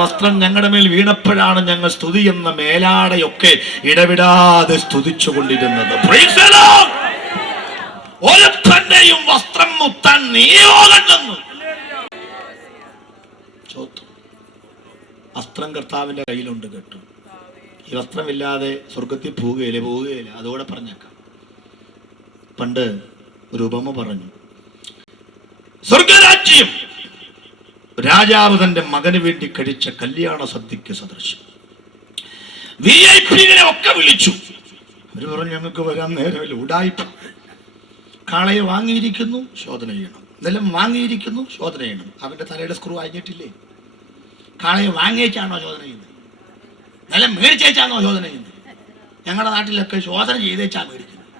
വസ്ത്രം ഞങ്ങളുടെ മേൽ വീണപ്പോഴാണ് ഞങ്ങൾ സ്തുതി എന്ന മേലാടയൊക്കെ ഇടവിടാതെ സ്തുതിച്ചുകൊണ്ടിരുന്നത്. ഒരുത്തന്റെയും വസ്ത്രം മുത്താൻ നിയോഗണ്ടെന്ന്. വസ്ത്രം കർത്താവിന്റെ കയ്യിലുണ്ട് കേട്ടു. ഈ വസ്ത്രമില്ലാതെ സ്വർഗത്തിൽ പോവുകയില്ല. അതോടെ പറഞ്ഞേക്കാം. പണ്ട് ഒരു ഉപമ പറഞ്ഞു. സ്വർഗരാജ്യം രാജാവ് തന്റെ മകന് വേണ്ടി കഴിച്ച കല്യാണ സദ്യക്ക് സദൃശം. VIP-കളെ ഒക്കെ വിളിച്ചു. അവര് പറഞ്ഞു, ഞങ്ങൾക്ക് വരാൻ നേരമില്ല. ഉടായിപ്പ്. കാളയെ വാങ്ങിയിരിക്കുന്നു, ശോധന ചെയ്യണം. നിലം വാങ്ങിയിരിക്കുന്നു, ശോധന ചെയ്യണം. അവന്റെ തലയുടെ സ്ക്രൂ അഴിഞ്ഞിട്ടില്ലേ? കാളയെ വാങ്ങിയേച്ചാണോ ശോധന ചെയ്യുന്നത്? നിലം മേടിച്ചേച്ചാണോ ശോധന ചെയ്യുന്നത്? ഞങ്ങളുടെ നാട്ടിലൊക്കെ ശോധന ചെയ്തേച്ചാ മേടിക്കുന്നത്,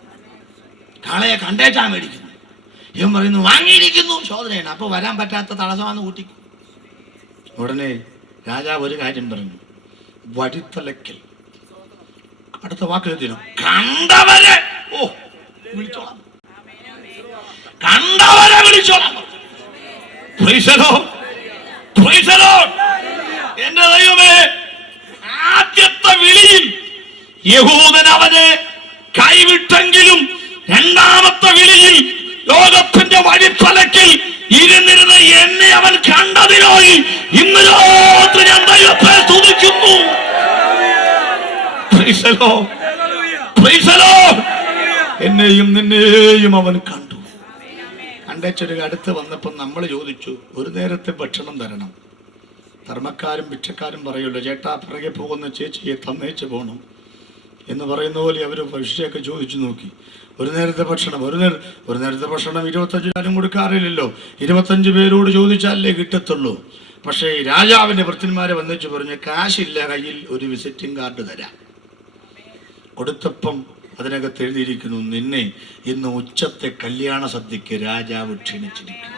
കാളയെ കണ്ടേച്ചാ മേടിക്കുന്നത്. ഇവൻ പറയുന്നു വാങ്ങിയിരിക്കുന്നു, ശോധന ചെയ്യണം. അപ്പൊ വരാൻ പറ്റാത്ത തടസ്സമാണെന്ന് കൂട്ടിക്കും. ഉടനെ രാജാവ് ഒരു കാര്യം പറഞ്ഞു, വഴിത്തലക്കൽ. അടുത്ത വാക്ക് എഴുതിയോ? കണ്ടവരെ വിളിച്ചോളാം, കണ്ടവരെ വിളിച്ചോളാം. എന്റെ ദൈവമേ, ആദ്യത്തെ വിളിയിൽ യഹൂദൻ അവനെ കൈവിട്ടെങ്കിലും രണ്ടാമത്തെ വിളിയിൽ ലോകത്തിന്റെ വഴിത്തലക്കിൽ ഇരുന്നിരുന്ന എന്നെ അവൻ കണ്ടതിനായി ഇന്ന് രാത്രി ഞാൻ ദൈവത്തെ സ്തുതിക്കുന്നു. എന്നെയും നിന്നെയും അവൻ കണ്ടു. കണ്ടേച്ചൊരു അടുത്ത് വന്നപ്പോൾ നമ്മൾ ചോദിച്ചു, ഒരു നേരത്തെ ഭക്ഷണം തരണം. ധർമ്മക്കാരും ഭിക്ഷക്കാരും പറയുമല്ലോ, ചേട്ടാ പിറകെ പോകുന്ന ചേച്ചിയെ തന്നേച്ച് പോകണം എന്ന് പറയുന്ന പോലെ അവർ ഭക്ഷ്യയൊക്കെ ചോദിച്ചു നോക്കി. ഒരു നേരത്തെ ഭക്ഷണം 25 ആരും കൊടുക്കാറില്ലല്ലോ. 25 പേരോട് ചോദിച്ചാലേ കിട്ടത്തുള്ളൂ. പക്ഷേ രാജാവിന്റെ ഭൃത്യന്മാരെ വന്നിച്ച് പറഞ്ഞു, കാശില്ല, കയ്യിൽ ഒരു വിസിറ്റിംഗ് കാർഡ് തരാം. കൊടുത്തപ്പം അതിനകത്ത് എഴുതിയിരിക്കുന്നു, നിന്നെ ഇന്ന് ഉച്ചത്തെ കല്യാണ സദ്യക്ക് രാജാവ് ക്ഷണിച്ചിരിക്കുന്നു.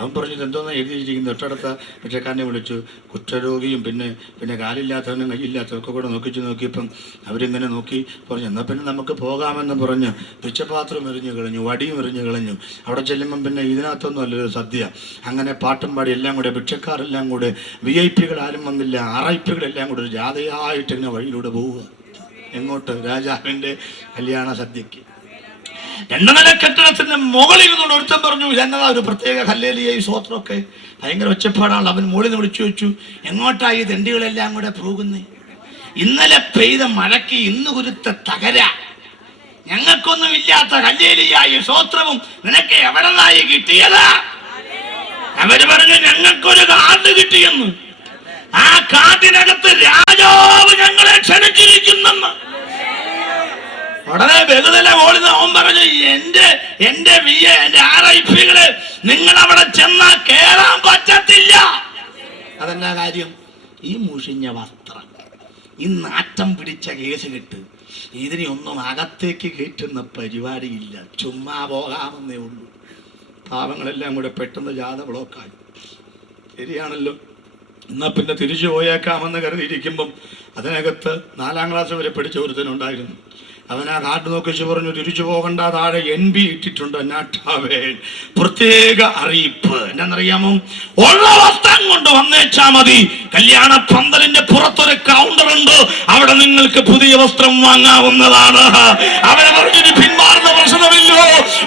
അവൻ പറഞ്ഞത് എന്തോന്നാ എഴുതിയിരിക്കുന്നത്? തൊട്ടടുത്ത ഭിക്ഷക്കാരനെ വിളിച്ചു. കുഷ്ഠരോഗിയും പിന്നെ കാലില്ലാത്തവനും കയ്യില്ലാത്തവർക്ക് കൂടെ നോക്കിയപ്പം അവരിങ്ങനെ നോക്കി പറഞ്ഞു, എന്നാൽ പിന്നെ നമുക്ക് പോകാമെന്ന് പറഞ്ഞ് ഭിക്ഷപാത്രം എറിഞ്ഞു കളഞ്ഞു, വടിയും എറിഞ്ഞു കളഞ്ഞു. അവിടെ ചെല്ലുമ്പം പിന്നെ ഇതിനകത്തൊന്നും അല്ലൊരു സദ്യ. അങ്ങനെ പാട്ടും പാടി എല്ലാം കൂടെ ഭിക്ഷക്കാരെല്ലാം കൂടെ VIP-കൾ ആരും വന്നില്ല, RIP-കളെല്ലാം കൂടെ ഒരു ജാഥയായിട്ട് ഇങ്ങനെ വഴിയിലൂടെ പോവുക. എങ്ങോട്ട്? രാജാവിൻ്റെ കല്യാണ സദ്യക്ക്. 2 നില കെട്ടിടത്തിന്റെ മുകളിൽ നിന്നുകൊണ്ട് ഒരുത്തൻ പറഞ്ഞു, ഇതെന്നതാ ഒരു പ്രത്യേക ഹല്ലേലൂയ സ്തോത്രമൊക്കെ, ഭയങ്കര ഒച്ചപ്പാടാണ്. അവൻ മുകളിൽ നിന്ന് വിളിച്ചു വെച്ചു, എങ്ങോട്ടായി തെണ്ടികളെല്ലാം കൂടെ പോകുന്നേ? ഇന്നലെ പെയ്ത മഴയ്ക്ക് ഇന്ന് കുരുത്ത തകര, ഞങ്ങൾക്കൊന്നും ഇല്ലാത്ത ഹല്ലേലൂയ സ്തോത്രവും നിനക്ക് എവിടെ നിന്നായി കിട്ടിയതാ? അവര് പറഞ്ഞു, ഞങ്ങൾക്കൊരു കാർഡ് കിട്ടിയെന്ന്. ആ കാർഡിനകത്ത് രാജാവ് ഞങ്ങളെ ക്ഷണിച്ചിരിക്കുന്നെന്ന്. ഉടനെ ബഹുതല ഓടുന്ന അവൻ പറഞ്ഞു, എന്റെ RIP-കള് നിങ്ങൾ അവിടെ ചെന്നാ കേറാൻ പറ്റത്തില്ല. അതെന്നാ കാര്യം? ഈ മുഷിഞ്ഞ വസ്ത്രം, ഈ നാറ്റം പിടിച്ച കേസ് കെട്ട്, ഇതിനെ ഒന്നും അകത്തേക്ക് കയറ്റുന്ന പരിപാടിയില്ല. ചുമ്മാ പോകാമെന്നേ ഉള്ളൂ. പാവങ്ങളെല്ലാം കൂടെ പെട്ടെന്ന് ജാഥ ബ്ലോക്കായി. ശരിയാണല്ലോ, എന്നാ പിന്നെ തിരിച്ചു പോയേക്കാമെന്ന് കരുതിയിരിക്കുമ്പം അതിനകത്ത് 4ാം ക്ലാസ് വരെ പഠിച്ച ഒരുത്തനുണ്ടായിരുന്നു. അവൻ ആ കാർഡ് നോക്കിച്ച് പറഞ്ഞു, തിരിച്ചു പോകണ്ട, താഴെ NB ഇട്ടിട്ടുണ്ട്, പ്രത്യേക അറിയിപ്പ്. എന്നാന്നറിയാമോ? ഉള്ള വസ്ത്രം കൊണ്ട് വന്നേച്ചാ മതി. കല്യാണ പന്തലിന്റെ പുറത്തൊരു കൗണ്ടർ ഉണ്ട്, അവിടെ നിങ്ങൾക്ക് പുതിയ വസ്ത്രം വാങ്ങാവുന്നതാണ്. അവരെ പറഞ്ഞു, പിന്മാറുന്ന പ്രശ്നമില്ലോ.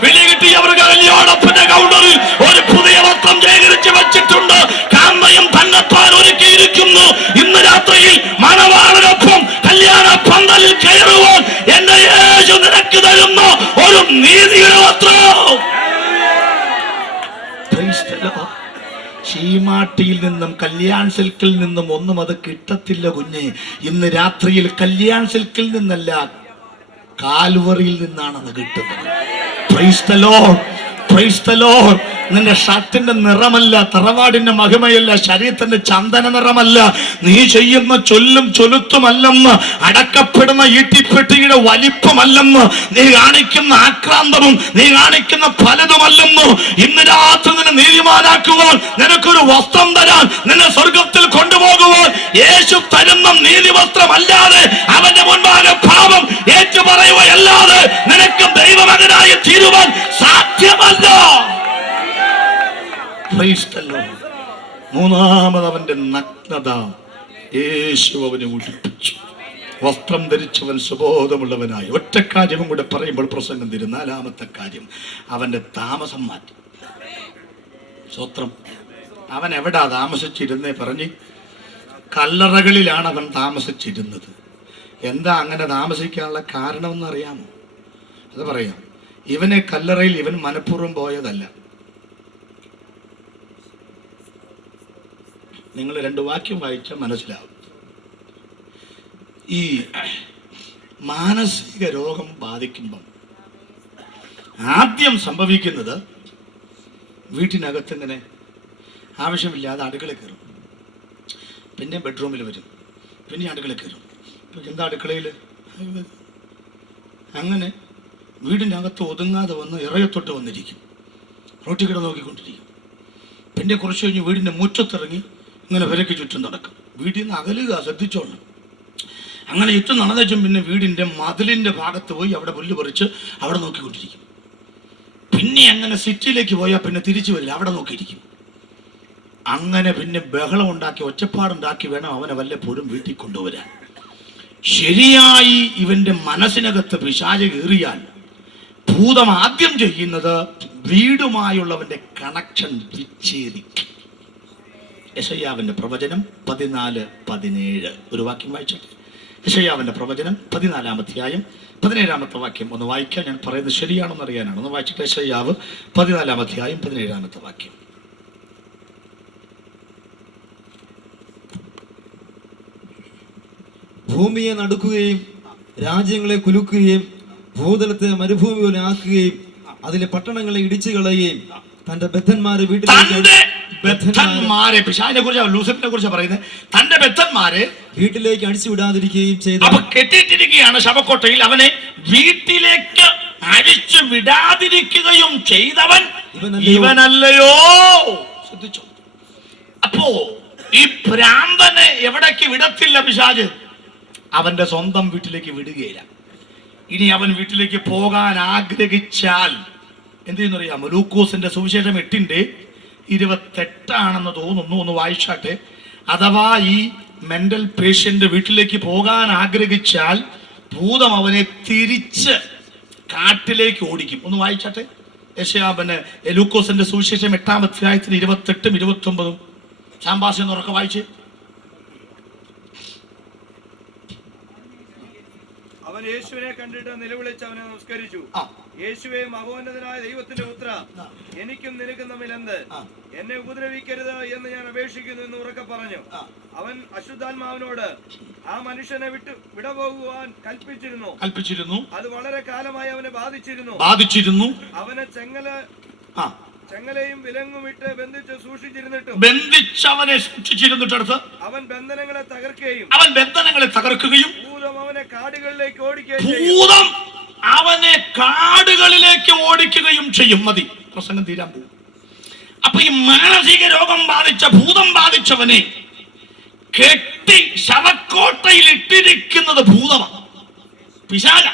വില കിട്ടിയവർക്ക് കല്യാണത്തിന്റെ കൗണ്ടറിൽ ഒരു പുതിയ വസ്ത്രം ശേഖരിച്ച് വെച്ചിട്ടുണ്ട്. കാന്തയും തന്നെത്താൻ ഒരുക്കിയിരിക്കുന്നു. ഇന്ന് രാത്രിയിൽ മണവാളനൊപ്പം കല്യാണ പന്തലിൽ കയറുവാൻ എന്റെ യേശു നിനക്ക് തരുന്ന ഒരു നീതിയുടെ വസ്ത്രം. ചീമാട്ടിയിൽ നിന്നും കല്യാൺ സിൽക്കിൽ നിന്നും ഒന്നും അത് കിട്ടത്തില്ല കുഞ്ഞെ. ഇന്ന് രാത്രിയിൽ കല്യാൺ സിൽക്കിൽ നിന്നല്ല, കാൽവറിയിൽ നിന്നാണ് അത് കിട്ടുന്നത്. Praise the Lord, praise the Lord. നിന്റെ ഷർട്ടിന്റെ നിറമല്ല, തറവാടിന്റെ മഹിമയല്ല, ശരീരത്തിന്റെ ചന്ദന നിറമല്ല, നീ ചെയ്യുന്ന ചൊല്ലും ചൊലുത്തുമല്ലെന്ന്, അടക്കപ്പെടുന്ന ഈട്ടിപ്പെട്ടിയുടെ വലിപ്പമല്ലെന്ന്, നീ കാണിക്കുന്ന ആക്രാന്തവും നീ കാണിക്കുന്ന പലതുമല്ലെന്ന്. ഇന്ന് രാത്രി നിന്നെ നീതിമാനാക്കുവാൻ, നിനക്കൊരു വസ്ത്രം തരാൻ, നിന്നെ സ്വർഗത്തിൽ കൊണ്ടുപോകുവാൻ യേശു തരുന്ന നീതി വസ്ത്രമല്ലാതെ, അവന്റെ മുൻപാകെ പാപം ഏറ്റുപറയുകയല്ലാതെ നിനക്ക് ദൈവമകനായി തീരുവാൻ സാധ്യമല്ല. മൂന്നാമത് അവന്റെ നഗ്നത യേശു അവനെ ഉടുപ്പിച്ചു. വസ്ത്രം ധരിച്ചവൻ സുബോധമുള്ളവനായി. ഒറ്റ കാര്യവും കൂടെ പറയുമ്പോൾ പ്രസംഗം തരും. നാലാമത്തെ കാര്യം, അവന്റെ താമസം മാറ്റി. സ്വത്രം. അവൻ എവിടാ താമസിച്ചിരുന്നേ പറഞ്ഞ്? കല്ലറകളിലാണ് അവൻ താമസിച്ചിരുന്നത്. എന്താ അങ്ങനെ താമസിക്കാനുള്ള കാരണമെന്ന് അറിയാമോ? അത് പറയാം. ഇവനെ കല്ലറയിൽ ഇവൻ മനഃപൂർവ്വം പോയതല്ല. നിങ്ങൾ 2 വാക്യം വായിച്ചാൽ മനസ്സിലാവും. ഈ മാനസിക രോഗം ബാധിക്കുമ്പം ആദ്യം സംഭവിക്കുന്നത് വീട്ടിനകത്ത് ഇങ്ങനെ ആവശ്യമില്ലാതെ അടുക്കളയിൽ കയറും, പിന്നെ ബെഡ്റൂമിൽ വരും, പിന്നെ അടുക്കളയിൽ കയറും. എന്താ അടുക്കളയിൽ? അങ്ങനെ വീടിൻ്റെ അകത്ത് ഒതുങ്ങാതെ വന്ന് ഇറയത്തൊട്ട് വന്നിരിക്കും, റോട്ടി കിട നോക്കിക്കൊണ്ടിരിക്കും. പിന്നെ കുറച്ച് കഴിഞ്ഞ് വീടിൻ്റെ മുറ്റത്തിറങ്ങി ഇങ്ങനെ വിലക്ക് ചുറ്റും നടക്കും. വീട്ടിൽ നിന്ന് അകലുക, ശ്രദ്ധിച്ചോളണം. അങ്ങനെ ചുറ്റും നടന്നേച്ചും പിന്നെ വീടിൻ്റെ മതിലിൻ്റെ ഭാഗത്ത് പോയി അവിടെ പുല്ല് പറിച്ച് അവിടെ നോക്കിക്കൊണ്ടിരിക്കും. പിന്നെ അങ്ങനെ സിറ്റിയിലേക്ക് പോയാൽ പിന്നെ തിരിച്ചു വരില്ല, അവിടെ നോക്കിയിരിക്കും. അങ്ങനെ പിന്നെ ബഹളം ഉണ്ടാക്കി ഒച്ചപ്പാടുണ്ടാക്കി വേണം അവനെ വല്ലപ്പോഴും വീട്ടിൽ കൊണ്ടുവരാൻ. ശരിയായി ഇവന്റെ മനസ്സിനകത്ത് പിശാച് കയറിയാൽ ഭൂതം ആദ്യം ചെയ്യുന്നത് വീടുമായുള്ളവന്റെ കണക്ഷൻ വിച്ഛേദിക്കും. യെശയ്യാവിന്റെ പ്രവചനം 14:17 ഒരു വാക്യം വായിച്ചോട്ടെ. യെശയ്യാവിന്റെ പ്രവചനം 14-ാം അധ്യായം 17-ാമത്തെ വാക്യം ഒന്ന് വായിക്കാൻ. ഞാൻ പറയുന്നത് ശരിയാണെന്ന് അറിയാനാണ്. ഒന്ന് വായിച്ചിട്ട് യെശയ്യാവ് 14-ാം അധ്യായം 17-ാമത്തെ വാക്യം. ഭൂമിയെ നടുക്കുകയും രാജ്യങ്ങളെ കുലുക്കുകയും ഭൂതലത്തെ മരുഭൂമി പോലെ ആക്കുകയും അതിലെ പട്ടണങ്ങളെ ഇടിച്ചു കളയുകയും തന്റെ ബദ്ധന്മാരെ വീട്ടിലേക്ക് അടിച്ചു വിടാതിരിക്കുകയും ചെയ്തു. അപ്പൊ കെട്ടിയിട്ടിരിക്കുകയാണ് ശവക്കോട്ടയിൽ. അവനെ വീട്ടിലേക്ക് അടിച്ചു വിടാതിരിക്കുകയും ചെയ്തവൻ ഇവനല്ലയോ? ശ്രദ്ധിച്ചോ. അപ്പോ ഈ ഭ്രാന്തനെ എവിടേക്ക് വിടത്തില്ല പിശാച്? അവന്റെ സ്വന്തം വീട്ടിലേക്ക് വിടുകയില്ല. ഇനി അവൻ വീട്ടിലേക്ക് പോകാൻ ആഗ്രഹിച്ചാൽ എന്ത് ചെയ്യുന്നറിയാമോ? ലൂക്കോസിന്റെ സുവിശേഷം 8:28 തോന്നുന്നു, ഒന്ന് വായിച്ചാട്ടെ. അഥവാ ഈ മെന്റൽ പേഷ്യന്റ് വീട്ടിലേക്ക് പോകാൻ ആഗ്രഹിച്ചാൽ ഭൂതം അവനെ തിരിച്ച് കാട്ടിലേക്ക് ഓടിക്കും. ഒന്ന് വായിച്ചാട്ടെ. ലൂക്കോസിന്റെ സുവിശേഷം 8-ാം അധ്യായത്തിന് 28-ഉം 29-ഉം സാമ്പാസ് ഉറക്കെ വായിച്ച്. അവൻ യേശുവിനെ കണ്ടിട്ട് നിലവിളിച്ച് അവനെ നമസ്കരിച്ചു. യേശുവേ, മഹോന്നതനായ ദൈവത്തിന്റെ പുത്ര, എനിക്കും നിനക്കും തമ്മിൽ എന്ത്? എന്നെ ഉപദ്രവിക്കരുത് എന്ന് ഞാൻ അപേക്ഷിക്കുന്നു എന്ന് ഉറക്കെ പറഞ്ഞു. അവൻ അശുദ്ധാത്മാവിനോട് ആ മനുഷ്യനെ വിടപോകുവാൻ കൽപ്പിച്ചിരുന്നു. അത് വളരെ കാലമായി അവനെ ബാധിച്ചിരുന്നു. അവനെ ചെങ്ങലയും വിലങ്ങും ഇട്ട് ബന്ധിച്ചവനെ സൂക്ഷിച്ചിരുന്നിട്ട് അവൻ ബന്ധനങ്ങളെ തകർക്കുകയും ഭൂതം അവനെ കാടുകളിലേക്ക് ഓടിക്കുകയും ചെയ്യും. മതി, പ്രസംഗം തീരാൻ പോകും. അപ്പൊ ഈ മാനസിക രോഗം ബാധിച്ച ഭൂതം ബാധിച്ചവനെ കെട്ടി ശവക്കോട്ടയിൽ ഇട്ടിരിക്കുന്നത് ഭൂതമാണ്, പിശാച.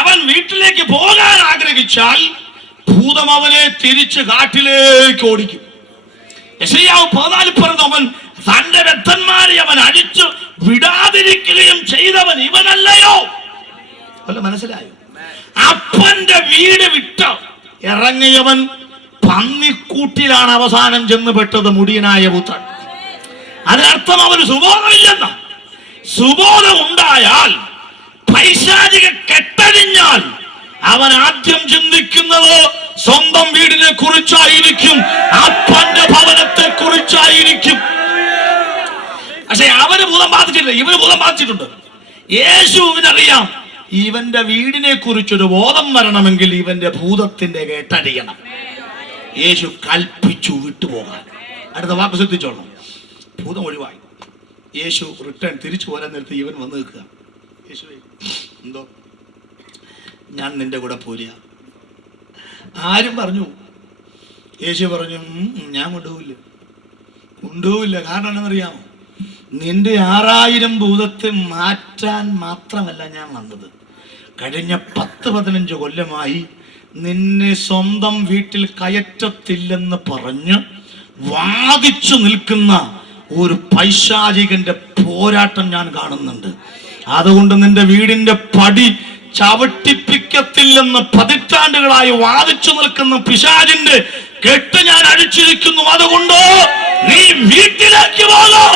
അവൻ വീട്ടിലേക്ക് പോകാൻ ആഗ്രഹിച്ചാൽ ഭൂതം അവനെ തിരിച്ച് കാട്ടിലേക്ക് ഓടിക്കും. യെശയ്യാവ് 14 പറഞ്ഞു, അവൻ തന്റെ ബദ്ധന്മാരെ അവൻ അഴിച്ചു വിടാതിരിക്കുകയും ചെയ്തവൻ ഇവനല്ലയോ? മനസ്സിലായോ? അപ്പന്റെ വീട് വിട്ട് ഇറങ്ങിയവൻ പന്നിക്കൂട്ടിലാണ് അവസാനം ചെന്ന് പെട്ടത്, മുടിയനായ പുത്രൻ. അതിനർത്ഥം അവന് സുബോധമില്ലെന്ന്. സുബോധം ഉണ്ടായാൽ, പൈശാചിക കെട്ടഴിഞ്ഞാൽ അവൻ ആദ്യം ചിന്തിക്കുന്നത് സ്വന്തം വീടിനെ കുറിച്ചായിരിക്കും, അപ്പന്റെ ഭവനത്തെ കുറിച്ചായിരിക്കും. പക്ഷെ അവന് ഭൂതം ബാധിച്ചിട്ടില്ല, ഇവന് ഭൂതം ബാധിച്ചിട്ടുണ്ട്. യേശുവിനറിയാം ഇവന്റെ വീടിനെ കുറിച്ചൊരു ബോധം വരണമെങ്കിൽ ഇവന്റെ ഭൂതത്തിന്റെ കേട്ടടിയണം. യേശു കൽപ്പിച്ചു വിട്ടുപോകാൻ. അടുത്ത വാക്ക് ശ്രദ്ധിച്ചോളണം. ഭൂതം ഒഴിവായി. യേശു റിട്ടേൺ തിരിച്ചു പോരാൻ നേരത്തെ ഇവൻ വന്ന് നിൽക്കുക. യേശുവേ, എന്തോ ഞാൻ നിന്റെ കൂടെ പോരുക. ആരും പറഞ്ഞു? യേശു പറഞ്ഞു, ഞാൻ കൊണ്ടുപോവില്ല. കാരണം എന്താണെന്നറിയാമോ? നിന്റെ 6000 ഭൂതത്തെ മാറ്റാൻ മാത്രമല്ല ഞാൻ വന്നത്. കഴിഞ്ഞ 10-15 കൊല്ലമായി നിന്നെ സ്വന്തം വീട്ടിൽ കയറ്റത്തില്ലെന്ന് പറഞ്ഞ് വാദിച്ചു നിൽക്കുന്ന ഒരു പൈശാചികന്റെ പോരാട്ടം ഞാൻ കാണുന്നുണ്ട്. അതുകൊണ്ട് നിന്റെ വീടിന്റെ പടി ചവിട്ടിപ്പിക്കത്തില്ലെന്ന് പതിറ്റാണ്ടുകളായി വാദിച്ചു നിൽക്കുന്ന പിശാചിന്റെ കെട്ട് ഞാൻ അഴിച്ചിരിക്കുന്നു. അതുകൊണ്ട് നീ വീട്ടിലേക്ക് പോകോ.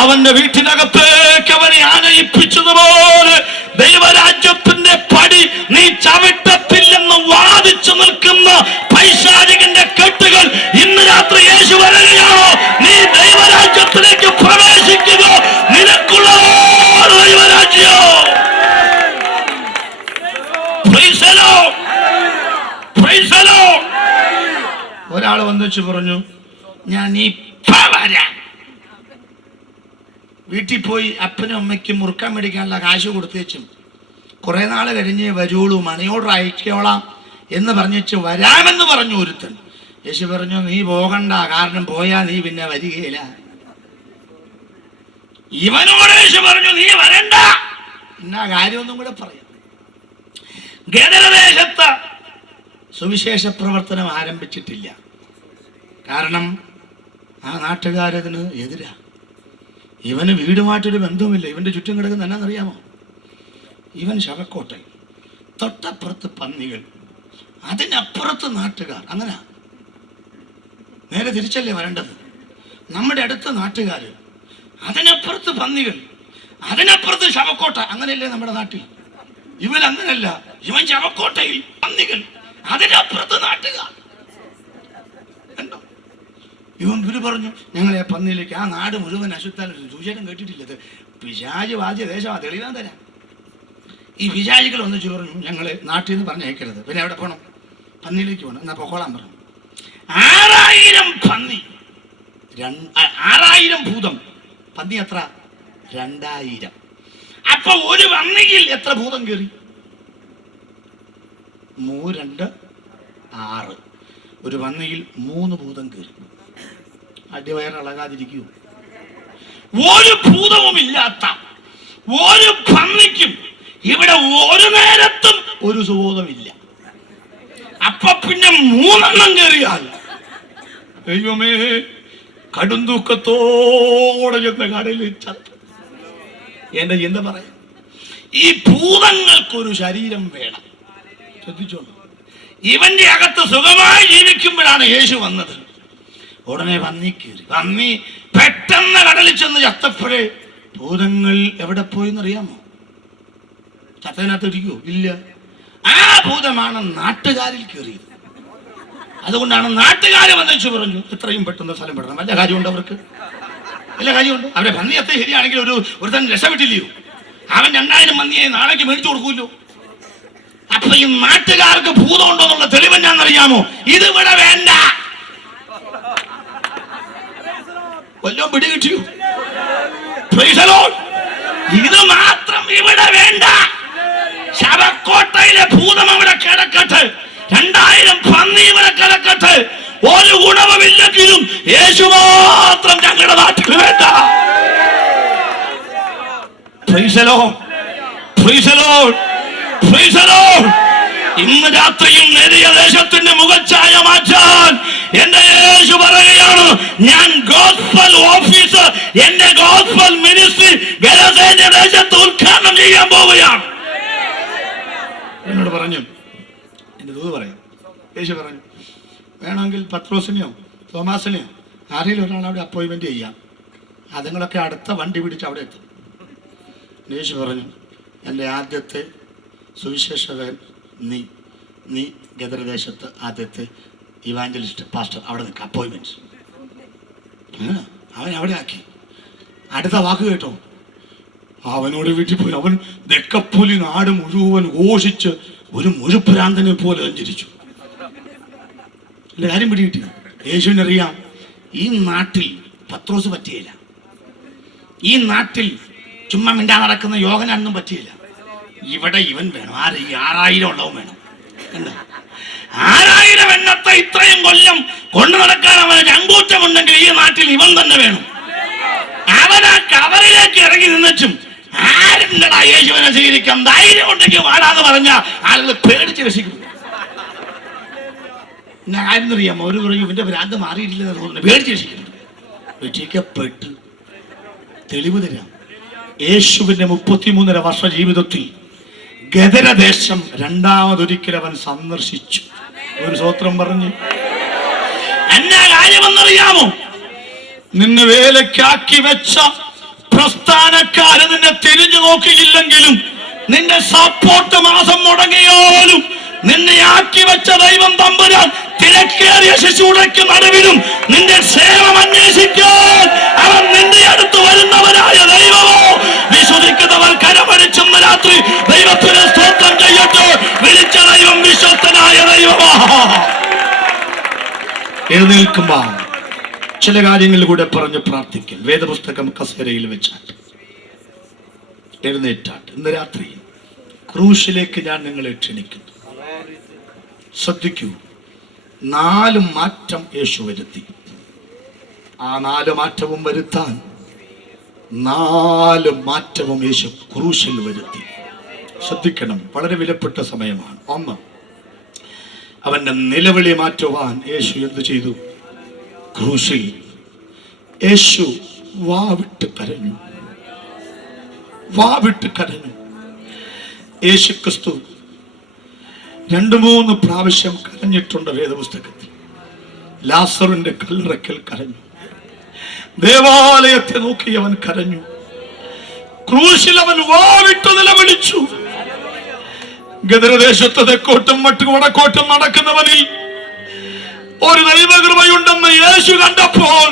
അവന്റെ വീട്ടിനകത്തേക്ക് അവനെ ആനയിപ്പിച്ചതുപോലെ ദൈവരാജ്യത്തിന്റെ പടി നീ ചവിട്ടത്തില്ലെന്ന് വാദിച്ചു നിൽക്കുന്ന പൈശാചികന്റെ കെട്ടുകൾ ഇന്ന് രാത്രി യേശു വരികയാണോ? നീ ദൈവരാജ്യത്തിലേക്ക് പ്രവേശിക്കുക. നിനക്കുള്ള ദൈവരാജ്യം. ഒരാൾ വന്നിച്ച് പറഞ്ഞു, ഞാൻ ഇപ്പ വരാം. വീട്ടിൽ പോയി അപ്പനും അമ്മയ്ക്കും മുറുക്കാൻ മേടിക്കാനുള്ള കാശ് കൊടുത്തേച്ചും കുറെ നാൾ കഴിഞ്ഞ് വരുള്ളൂ, മണി ഓർഡർ അയച്ചോളാം എന്ന് പറഞ്ഞിച്ച് വരാമെന്ന് പറഞ്ഞു ഒരുത്തൻ. യേശു പറഞ്ഞു, നീ പോകണ്ട, കാരണം പോയാ നീ പിന്നെ വരികയില്ല. ഇവനോട് യേശു പറഞ്ഞു, നീ വരണ്ട. എന്നാ കാര്യമൊന്നും കൂടെ പറയാം. ഗദരദേശത്ത് സുവിശേഷ പ്രവർത്തനം ആരംഭിച്ചിട്ടില്ല. കാരണം ആ നാട്ടുകാരതിന് എതിരാ. ഇവന് വീടുമായിട്ടൊരു ബന്ധവുമില്ല. ഇവന്റെ ചുറ്റും കിടക്കുന്ന എന്നാന്നറിയാമോ? ഇവൻ ശവക്കോട്ടയിൽ, തൊട്ടപ്പുറത്ത് പന്നികൾ, അതിനപ്പുറത്ത് നാട്ടുകാർ. അങ്ങനെ നേരെ തിരിച്ചല്ലേ വരേണ്ടത്? നമ്മുടെ അടുത്ത നാട്ടുകാർ, അതിനപ്പുറത്ത് പന്നികൾ, അതിനപ്പുറത്ത് ശവക്കോട്ട. അങ്ങനെയല്ലേ നമ്മുടെ നാട്ടിൽ? ഇവൻ അങ്ങനല്ല. ഇവൻ ശവക്കോട്ടയിൽ, പന്നികൾ, അതിനപ്പുറത്ത് നാട്ടുകാർ. കണ്ടോ? ഇവൻ ഗുരു പറഞ്ഞു, ഞങ്ങളെ പന്നിയിലേക്ക്. ആ നാട് മുഴുവൻ അശുദ്ധാൽ സുശേഷം കേട്ടിട്ടില്ലത്. പിശാച് വാദ്യ ദേശമാണ്, തെളിവാൻ തരാം. ഈ പിശാചികൾ ഒന്നിച്ചു പറഞ്ഞു, ഞങ്ങളെ നാട്ടിൽ നിന്ന് പറഞ്ഞയക്കരുത്. പിന്നെ എവിടെ പോകണം? പന്നിയിലേക്ക് പോകണം. എന്നാ പൊക്കോളാൻ പറഞ്ഞു. 6000 പന്നി, 6000 ഭൂതം. പന്നി എത്ര? 2000. അപ്പൊ ഒരു പന്നിയിൽ എത്ര ഭൂതം കയറി? 3 2 6. ഒരു പന്നിയിൽ 3 ഭൂതം കയറി. അടിവയറിളകാതിരിക്കൂ. ഒരു ഭൂതവും ഇല്ലാത്ത ഒരു പന്നിക്കും ഇവിടെ ഒരു നേരത്തും ഒരു സുബോധമില്ല. അപ്പൊ പിന്നെ 3 കയറിയാൽ ദൈവമേ, കടും തൂക്കത്തോടെ ചെന്ന കടയിൽ ചത്തു. എന്റെ എന്താ പറയാ? ഈ ഭൂതങ്ങൾക്കൊരു ശരീരം വേണം. ശ്രദ്ധിച്ചോളൂ. ഇവന്റെ അകത്ത് സുഖമായി ജീവിക്കുമ്പോഴാണ് യേശു വന്നത്. ഉടനെ പന്നി കയറി. പന്നി പെട്ടെന്ന് കടലിൽ ചെന്ന് ചത്തപ്പോഴേ ഭൂതങ്ങൾ എവിടെ പോയെന്നറിയാമോ? ചത്തതിനകത്ത് ഇരിക്കുവോ? ഇല്ല. ആ ഭൂതമാണ് നാട്ടുകാരിൽ കയറിയത്. അതുകൊണ്ടാണ് നാട്ടുകാരെ വന്നിച്ചു പറഞ്ഞു, എത്രയും പെട്ടെന്ന് സ്ഥലം പെടണം. വല്ല കാര്യമുണ്ട് അവർക്ക്? വല്ല കാര്യമുണ്ട്? അവരെ പന്നി എത്ര ശരിയാണെങ്കിൽ ഒരു തന്നെ രക്ഷപ്പെട്ടില്ലയോ? അവൻ 2000 പന്നിയെ നാളേക്ക് മേടിച്ചു കൊടുക്കൂല്ലോ. അപ്പൊ ഈ നാട്ടുകാർക്ക് ഭൂതം ഉണ്ടോ എന്നുള്ള തെളിവ് ഞാനറിയാമോ? ഇത് ഇവിടെ വേണ്ട. വല്ലോ പിടി കിട്ടിയോ? ഇത് മാത്രം ഇവിടെ വേണ്ട. ശവക്കോട്ടയിലെ ഭൂതം അവിടെ കിടക്കട്ടെ, 2000 പന്നി ഇവിടെ കിടക്കട്ടെ. ഒരു ഗുണവുമില്ലെങ്കിലും യേശു മാത്രം ഞങ്ങളുടെ നാട്ടിൽ വേണ്ട. ഇന്ന് രാത്രിയും നേരിയ ദേശത്തിന്റെ മുഖച്ഛായ മാറ്റാൻ എന്റെ യേശു പറയുകയാണ്, ഞാൻ ഗോസ്പൽ ഓഫീസർ, എന്റെ ഗോസ്പൽ മിനിസ്ട്രി ഗലതീയ ദേശത്ത് ഉദ്ഘാടനം ചെയ്യാൻ പോവുകയാണ്. എന്നോട് പറഞ്ഞു, എന്റെ ദൂത് പറയാം. യേശു പറഞ്ഞു, വേണമെങ്കിൽ പത്രോസിനെയോ തോമാസിനെയോ ആരെങ്കിലും ഒരാൾ അവിടെ അപ്പോയിൻമെന്റ് ചെയ്യാം. അതുങ്ങളൊക്കെ അടുത്ത വണ്ടി പിടിച്ച് അവിടെ എത്തും. യേശു പറഞ്ഞു, എൻ്റെ ആദ്യത്തെ സുവിശേഷകൻ നീ ഗദരദേശത്ത് ആദ്യത്തെ ഇവാഞ്ചലിസ്റ്റ് പാസ്റ്റർ അവിടെ നിൽക്കുക, അപ്പോയിൻമെന്റ്. അവൻ അവിടെ ആക്കി. അടുത്ത വാക്ക് കേട്ടോ, അവനോട് വീട്ടിൽ പോയി അവൻ ദക്കപ്പുലി നാട് മുഴുവൻ ഘോഷിച്ച് ഒരു മുഴുപ്രാന്തനെ പോലെ സഞ്ചരിച്ചു. എൻ്റെ കാര്യം പിടികിട്ടി. യേശുവിനറിയാം, ഈ നാട്ടിൽ പത്രോസ് പറ്റിയില്ല, ഈ നാട്ടിൽ ചുമ്മാ മിണ്ടാ നടക്കുന്ന യോഹനാനൊന്നും പറ്റിയില്ല. ഇവിടെ ഇവൻ വേണം. ആര്? ഈ 6000 ഉള്ളവൻ വേണം. 6000 എണ്ണത്തെ ഇത്രയും കൊല്ലം കൊണ്ടു നടക്കാൻ അവന് ചങ്കൂറ്റമുണ്ടെങ്കിൽ ഈ നാട്ടിൽ ഇവൻ തന്നെ വേണം. അവനാ കവറിലേക്ക് ഇറങ്ങി നിന്നിട്ടും ആരുണ്ടടാ യേശുവിനെ സ്വീകരിക്കാം, ധൈര്യം ഉണ്ടെങ്കിൽ വാടാന്ന് പറഞ്ഞ ആളുകൾ പേടിച്ച് രസിക്കും. ഞാനെന്നറിയാമോ, അവർ പറയും ഇവന്റെ ഭ്രാന്ത് മാറിയിട്ടില്ലെന്ന് തോന്നുന്നു, പേടിച്ചിരിക്കുന്നു. രക്ഷിക്കപ്പെട്ട് തെളിവ് തരാം. യേശുവിന്റെ 33.5 വർഷ ജീവിതത്തിൽ ഗദരദേശം രണ്ടാമതൊരിക്കൽ അവൻ സന്ദർശിച്ചു. ഒരു സ്തോത്രം പറഞ്ഞു. എന്നാ കാര്യമെന്നറിയാമോ? നിന്നെ വേലക്കാക്കി വെച്ച പ്രസ്ഥാനക്കാര് നിന്നെ തിരിഞ്ഞു നോക്കിയില്ലെങ്കിലും, നിന്റെ സപ്പോർട്ട് മാസം മുടങ്ങിയാലും, നിന്നെ ആക്കി വെച്ച ദൈവം തമ്പുരാൻ തിരക്കേറിയ ശിശുടയ്ക്ക് നടുവിലും നിന്റെ സേവം അന്വേഷിക്കാൻ അവൻ നിന്റെ അടുത്ത് വരുന്നവനായ ദൈവമോ. വിശ്വസിക്കുന്നവർ കരമടിച്ചെന്ന രാത്രി ദൈവത്തിന് സ്തോത്രം ചെയ്യട്ടെ. വിളിച്ച ദൈവം വിശ്വസ്തനായ ദൈവമോ. എഴുന്നേൽക്കുമ്പോ ചില കാര്യങ്ങളിൽ കൂടെ പറഞ്ഞ് പ്രാർത്ഥിക്കും. വേദപുസ്തകം കസേരയിൽ വെച്ചാട്ട് എഴുന്നേറ്റാട്ട് ഇന്ന് രാത്രി ക്രൂശിലേക്ക് ഞാൻ നിങ്ങളെ ക്ഷണിക്കുന്നു. ശ്രദ്ധിക്കൂ, 4 മാറ്റം യേശു വരുത്തി. ആ 4 മാറ്റവും വരുത്താൻ 4 മാറ്റവും യേശു ക്രൂശിൽ വരുത്തി. ശ്രദ്ധിക്കണം, വളരെ വിലപ്പെട്ട സമയമാണ്. ഒന്ന്, അവന്റെ നിലവിളി മാറ്റുവാൻ യേശു എന്ത് ചെയ്തു? ക്രൂശിൽ യേശു വാവിട്ട് കരഞ്ഞു. വാവിട്ട് കരഞ്ഞു. യേശു ക്രിസ്തു 2-3 പ്രാവശ്യം കരഞ്ഞിട്ടുണ്ട് വേദപുസ്തകത്തിൽ. ലാസറിന്റെ കല്ലറയ്ക്കൽ കരഞ്ഞു. ദേവാലയത്തെ നോക്കി അവൻ കരഞ്ഞു. ക്രൂശിൽ അവൻ വാവിട്ട് നിലവിളിച്ചു. ഗദരദേശത്ത് തെക്കോട്ടും വടക്കോട്ടും നടക്കുന്നവനിൽ ഒരു ദൈവകൃപയുണ്ടെന്ന് യേശു കണ്ടപ്പോൾ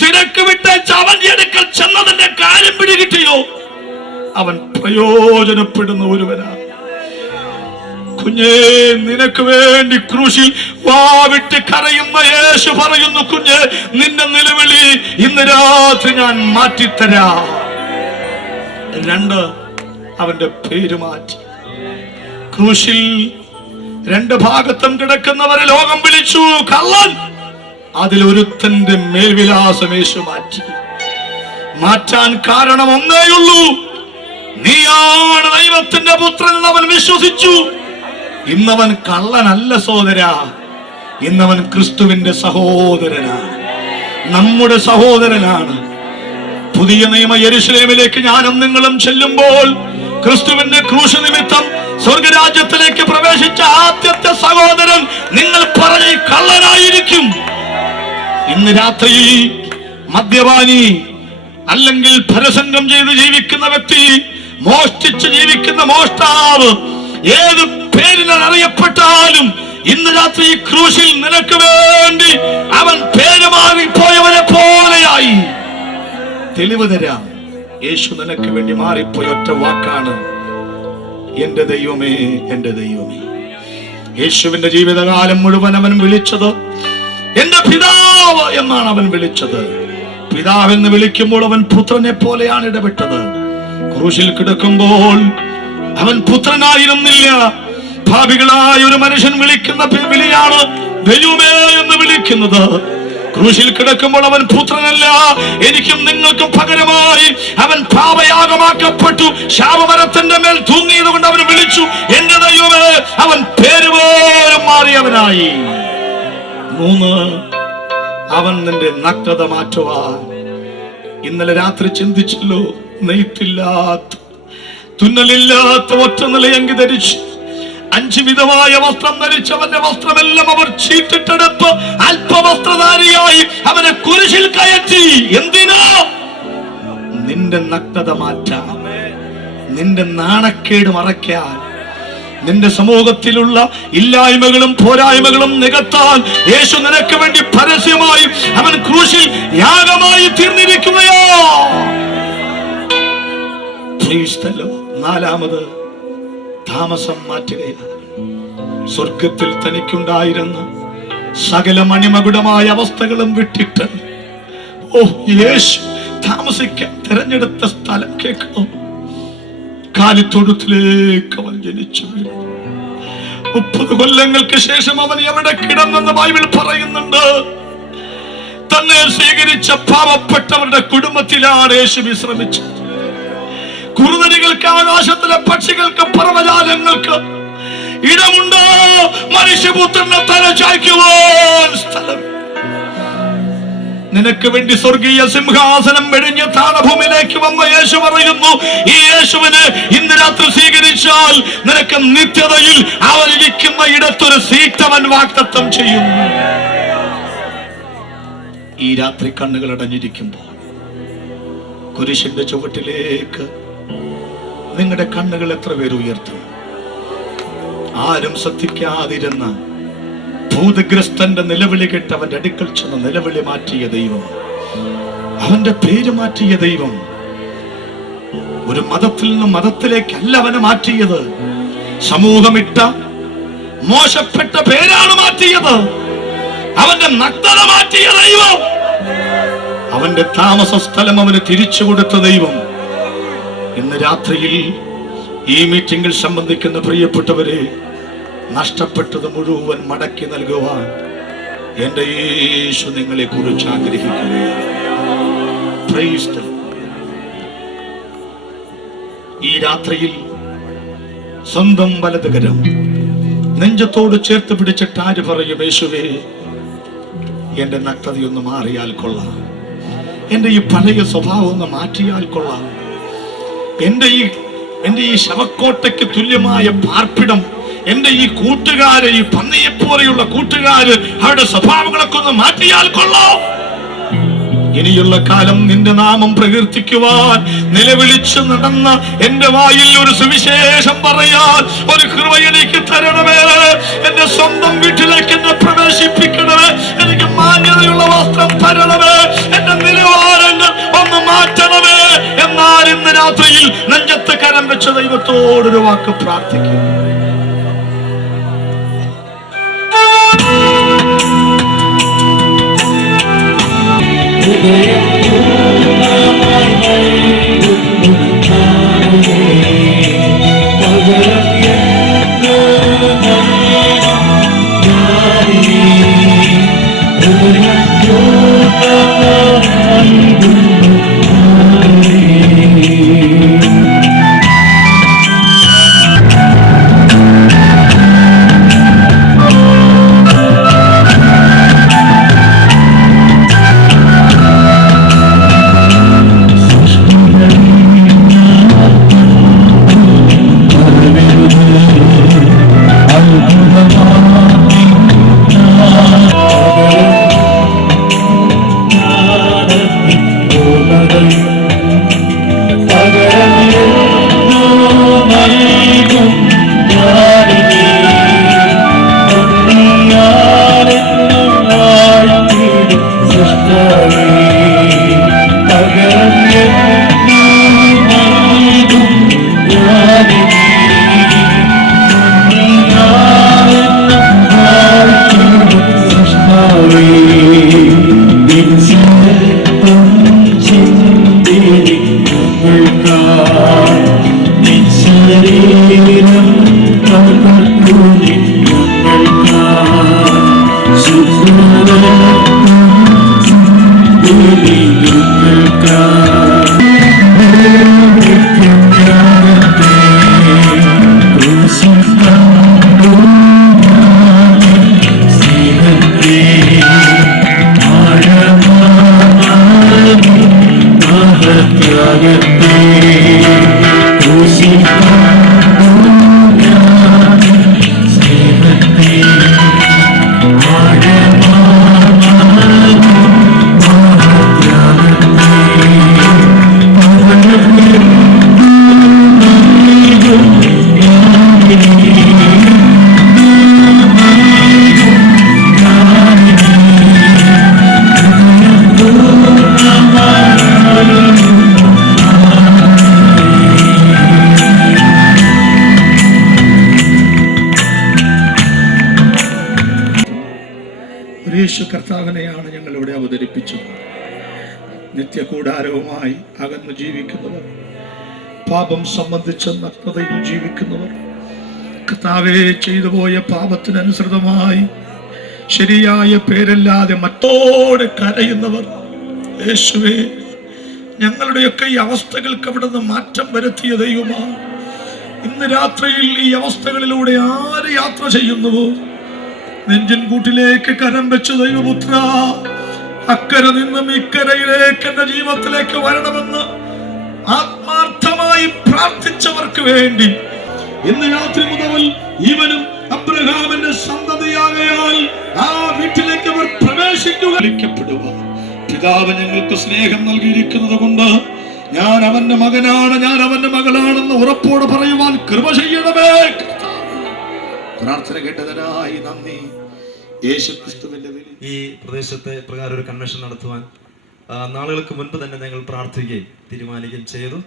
തിരക്ക് വിട്ടേച്ച് അവന്റെ അടുക്കൽ ചെന്നതിന്റെ കാര്യം പിടികിട്ടിയോ? അവൻ പ്രയോജനപ്പെടുന്ന ഒരുവനാ. കുഞ്ഞേ, നിനക്ക് വേണ്ടി ക്രൂശിൽ വാവിട്ട് കരയുന്ന യേശു പറയുന്നു, കുഞ്ഞേ, നിന്റെ നിലവിളി ഇന്ന് രാത്രി ഞാൻ മാറ്റിത്തരാം. 2, അവന്റെ പേര് മാറ്റി. ക്രൂശിൽ 2 ഭാഗത്തും കിടക്കുന്നവരെ ലോകം വിളിച്ചു കള്ളൻ. അതിലൊരുത്തന്റെ മേൽവിലാസം യേശു മാറ്റി. മാറ്റാൻ കാരണം ഒന്നേയുള്ളൂ, നീയാണ് ദൈവത്തിന്റെ പുത്രൻ എന്ന് അവൻ വിശ്വസിച്ചു. ഇന്നവൻ കള്ളനല്ല സഹോദരാ, ഇന്നവൻ ക്രിസ്തുവിന്റെ സഹോദരനാണ്, നമ്മുടെ സഹോദരനാണ്. പുതിയ നിയമ യെരൂശലേമിലേക്ക് ഞാനും നിങ്ങളും ചെല്ലുമ്പോൾ ക്രിസ്തുവിന്റെ ക്രൂശ് നിമിത്തം സ്വർഗരാജ്യത്തിലേക്ക് പ്രവേശിച്ച ആദ്യത്തെ സഹോദരൻ നിങ്ങൾ പറഞ്ഞ കള്ളനായിരിക്കും. ഇന്ന് രാത്രി മദ്യപാനി അല്ലെങ്കിൽ പരസംഗം ചെയ്ത് ജീവിക്കുന്ന വ്യക്തി, മോഷ്ടിച്ച് ജീവിക്കുന്ന മോഷ്ടാവ്, ഏത് പേരിനാൽ അറിയപ്പെട്ടാലും ഇന്ന് രാത്രി ഈ ക്രൂശിൽ നിനക്ക് വേണ്ടി അവൻ പേര് മാറിപ്പോയവനെ പോലെയായി. തെളിവ് തരാം, യേശു നിനക്ക് വേണ്ടി മാറിപ്പോയ ഒറ്റ വാക്കാണ്, എന്റെ ദൈവമേ, എന്റെ ദൈവമേ. യേശുവിന്റെ ജീവിതകാലം മുഴുവൻ അവൻ വിളിച്ചത് എന്റെ പിതാവ് എന്നാണ് അവൻ വിളിച്ചത്. പിതാവെന്ന് വിളിക്കുമ്പോൾ അവൻ പുത്രനെ പോലെയാണ് ഇടപെട്ടത്. ക്രൂശിൽ കിടക്കുമ്പോൾ അവൻ പുത്രനായിരുന്നില്ല. ഭാവികളായ ഒരു മനുഷ്യൻ വിളിക്കുന്ന വിളിയാണ് ദൈവമേ എന്ന് വിളിക്കുന്നത്. ക്രൂശിൽ കിടക്കുമ്പോൾ അവൻ പുത്രനല്ല, എനിക്കും നിങ്ങൾക്കും പകരമായി അവൻ പാപയാഗമാക്കപ്പെട്ടു. ശാപമരത്തിന്റെ മേൽ തൂങ്ങിയത് കൊണ്ട് അവൻ വിളിച്ചു എന്റെ ദൈവമേ. അവൻ പേര് പോലും മാറിയവനായി. 3, അവൻ നിന്റെ നഗ്നത മാറ്റുവാൻ. ഇന്നലെ രാത്രി ചിന്തിച്ചല്ലോ, നെയ്ത്തില്ലാത്ത തുന്നലില്ലാത്ത ഒറ്റ നിലയങ്കി ധരിച്ചു 5 വിധമായ വസ്ത്രം ധരിച്ചവന്റെ വസ്ത്രമെല്ലാം അവർ ചീട്ടിട്ടെടുപ്പ് അല്പവസ്ത്രധാരിയായി അവനെ കുരിശിൽ കയറ്റി. എന്തിനാ? നിന്റെ നഗ്നത മാറ്റാൻ, നിന്റെ നാണക്കേട് മറയ്ക്കാൻ, നിന്റെ സമൂഹത്തിലുള്ള ഇല്ലായ്മകളും പോരായ്മകളും നികത്താൻ യേശു നിനക്ക് വേണ്ടി പരസ്യമായി അവൻ ക്രൂശിൽ യാഗമായി തീർന്നിരിക്കുകയോ. 4, താമസം മാറ്റുകയാണ്. സ്വർഗത്തിൽ തനിക്കുണ്ടായിരുന്ന സകല മണിമകുടമായ അവസ്ഥകളും വിട്ടിട്ട് യേശു താമസിക്കാൻ തിരഞ്ഞെടുത്ത സ്ഥലം കേൾക്കണം. കാലിത്തൊഴുത്തിലേക്ക് അവൻ ജനിച്ചു വീണു. 30 കൊല്ലങ്ങൾക്ക് ശേഷം അവൻ എവിടെ കിടന്നെന്ന് ബൈബിൾ പറയുന്നുണ്ട്. തന്നെ സ്വീകരിച്ച പാവപ്പെട്ടവരുടെ കുടുംബത്തിലാണ് യേശു വിശ്രമിച്ചത്. കുറുനരികൾക്ക്, ആകാശത്തിലെ പക്ഷികൾക്ക്, പർവ്വജാലങ്ങൾക്ക് ഇടമുണ്ടോ മനുഷ്യപുത്രനെ തല ചായ്ക്കുവാൻ സ്ഥലം? നിനക്ക് വേണ്ടി സ്വർഗീയ സിംഹാസനം വെടിഞ്ഞ് താണഭൂമിയിലേക്ക് വന്ന യേശു പറയുന്നു, ഈ യേശുവിന് ഇന്ന് രാത്രി സ്വീകരിച്ചാൽ നിനക്ക് നിത്യതയിൽ അവരിയ്ക്കുന്ന ഇടത്തൊരു സീറ്റ് അവൻ വാഗ്ദത്തം ചെയ്യുന്നു. ഈ രാത്രി കണ്ണുകൾ അടഞ്ഞിരിക്കുമ്പോൾ കുരിശിന്റെ ചുവട്ടിലേക്ക് നിങ്ങളുടെ കണ്ണുകൾ എത്ര പേര് ഉയർത്തും? ആരും ശ്രദ്ധിക്കാതിരുന്ന ഭൂതഗ്രസ്തന്റെ നിലവിളി കേട്ട് അവന്റെ അടുക്കൽ ചെന്ന് നിലവിളി മാറ്റിയ ദൈവം, അവന്റെ പേര് മാറ്റിയ ദൈവം, ഒരു മതത്തിൽ നിന്ന് മതത്തിലേക്കല്ല അവനെ മാറ്റിയത്. സമൂഹമിട്ട മോശപ്പെട്ട പേരാണ് മാറ്റിയത്. അവന്റെ നഗ്നത മാറ്റിയ ദൈവം, അവന്റെ താമസ സ്ഥലം അവന് തിരിച്ചു കൊടുത്ത ദൈവം. ഇന്ന് രാത്രിയിൽ ഈ മീറ്റിംഗിൽ സംബന്ധിക്കുന്ന പ്രിയപ്പെട്ടവരെ, നഷ്ടപ്പെട്ടത് മുഴുവൻ മടക്കി നൽകുവാൻ എന്റെ യേശു നിങ്ങളെ കുറിച്ച് ആഗ്രഹിക്കുന്നു. ഈ രാത്രിയിൽ സ്വന്തം വലതുകരം നെഞ്ചത്തോട് ചേർത്ത് പിടിച്ചിട്ട് ആര് പറയും, യേശുവേ എന്റെ നഗ്നതയൊന്ന് മാറിയാൽ കൊള്ളാം, എന്റെ ഈ പഴയ സ്വഭാവം ഒന്ന് മാറ്റിയാൽ കൊള്ളാം, എന്റെ ഈ ശവക്കോട്ടയ്ക്ക് തുല്യമായ പാർപ്പിടം, എന്റെ ഈ കൂട്ടുകാര്, ഈ പന്നിയെപ്പോലെയുള്ള കൂട്ടുകാര്, അവരുടെ സ്വഭാവങ്ങളൊക്കെ ഒന്ന് മാറ്റിയാൽ കൊള്ളാം. ഇനിയുള്ള കാലം നിന്റെ നാമം പ്രകീർത്തിക്കുവാൻ നിലവിളിച്ച് നടന്ന എന്റെ വായിൽ ഒരു സുവിശേഷം പറയാൻ ഒരു കൃപ എനിക്ക് തരണമേ. എന്റെ സ്വന്തം വീട്ടിലേക്ക് എന്നെ പ്രവേശിപ്പിക്കണമേ. എനിക്ക് മാന്യതയുള്ള വസ്ത്രം തരണമേ. എന്റെ നിലവാരങ്ങൾ ഒന്ന് മാറ്റണമേ. എന്നാൽ ഇന്ന് രാത്രിയിൽ നെഞ്ചത്ത് കരം വെച്ച ദൈവത്തോടൊരു വാക്ക് പ്രാർത്ഥിക്കും. യേശു കർത്താവിനെയാണ് ഞങ്ങൾ ഇവിടെ അവതരിപ്പിച്ചത്. നിത്യകൂടാരവുമായി അകന്നു ജീവിക്കുന്നവർ, പാപം സംബന്ധിച്ച നഗ്നതയിൽ ജീവിക്കുന്നവർ, കർത്താവേ ചെയ്തു പോയ പാപത്തിനനുസൃതമായി ശരിയായ പേരല്ലാതെ മറ്റോടെ കരയുന്നവർ, യേശുവേ ഞങ്ങളുടെയൊക്കെ ഈ അവസ്ഥകൾക്ക് അവിടെ നിന്ന് മാറ്റം വരുത്തിയ ദൈവമാണ്. ഇന്ന് രാത്രിയിൽ ഈ അവസ്ഥകളിലൂടെ ആര് യാത്ര ചെയ്യുന്നുവോ, നെഞ്ചിൻ കൂട്ടിലേക്ക് കരം വെച്ച് ദൈവപുത്ര അക്കരെ നിന്നും ഇക്കരയിലേക്ക് എന്റെ ജീവിതത്തിലേക്ക് വരണമെന്ന് ആത്മാർത്ഥമായി പ്രാർത്ഥിച്ചവർക്ക് വേണ്ടി ഇന്ന് രാത്രി മുതൽ ഇവനും അബ്രഹാമിന്റെ സന്തതിയാകയാൽ ആ വീട്ടിലേക്ക് അവർ പ്രവേശിക്കുക. പിതാവ് ഞങ്ങൾക്ക് സ്നേഹം നൽകിയിരിക്കുന്നത് കൊണ്ട് ഞാൻ അവന്റെ മകനാണ്, ഞാൻ അവന്റെ മകളാണെന്ന് ഉറപ്പോടെ പറയുവാൻ കൃപ ചെയ്യണമേ. പ്രാർത്ഥന കേട്ടതിനായി നന്ദി. യേശുക്രിസ്തുവിന്റെ ഈ പ്രദേശത്തെ പ്രകാരം ഒരു കൺവെൻഷൻ നടത്തുവാൻ നാളുകൾക്ക് മുൻപ് തന്നെ ഞങ്ങൾ പ്രാർത്ഥിക്കുകയും തീരുമാനിക്കുകയും ചെയ്തു.